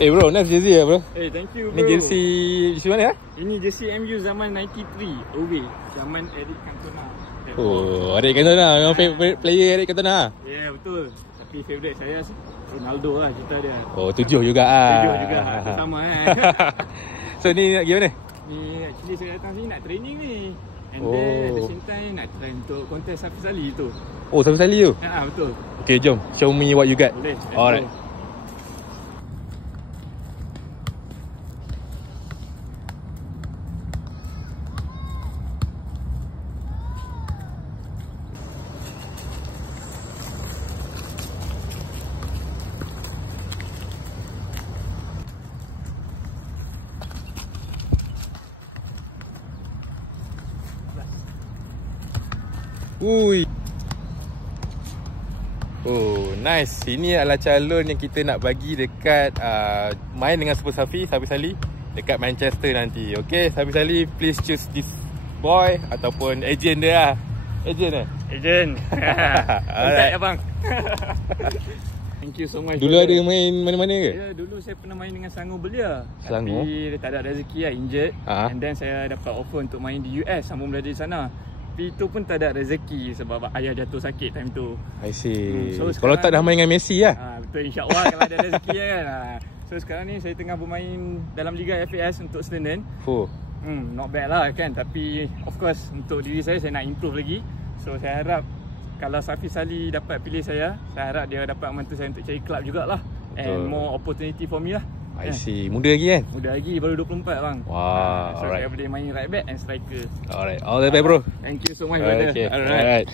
Eh bro, nice jersey ya bro. Thank you bro. Ni jersey mana ya? Ini jersey MU zaman 93 away. Zaman Eric Cantona. Oh, Eric Cantona. Memang favorite player Eric Cantona. Ya betul. Tapi favourite saya Ronaldo lah cerita dia. Oh, 7 juga ah. 7 juga. Sama kan. So ni nak gimana? Ni actually saya datang sini nak training ni. And then at the same time nak try untuk kontes Hafiz Ali tu. Oh, Hafiz Ali tu? Betul. Okay, jom. Show me what you got. Boleh. Alright. Ui. Oh, nice. Ini adalah calon yang kita nak bagi dekat main dengan Super Safi, Hafiz Ali dekat Manchester nanti. Okay, Hafiz Ali, please choose this boy ataupun agent dia lah. Agent Agent. Alright abang. Thank you so much. Dulu ada main mana-mana ke? Ya, dulu saya pernah main dengan Selangor Belia. Selangor? Tapi tak ada rezeki lah, injured. And then saya dapat offer untuk main di US, sambung belajar di sana. Tapi itu pun tak ada rezeki sebab ayah jatuh sakit time tu. I see. So kalau tak dah main dengan Messi lah. Betul, insyaAllah kalau ada rezeki kan. So sekarang ni saya tengah bermain dalam Liga FAS untuk Slendan. Not bad lah kan. Tapi of course untuk diri saya nak improve lagi. So saya harap kalau Hafiz Ali dapat pilih saya harap dia dapat membantu saya untuk cari club jugalah. And more opportunity for me lah. I see. Muda lagi kan? Muda lagi, baru 24 bang. Wow, so saya boleh main right back and striker. Alright, all the best bro. Thank you so much brother. Okay. Alright.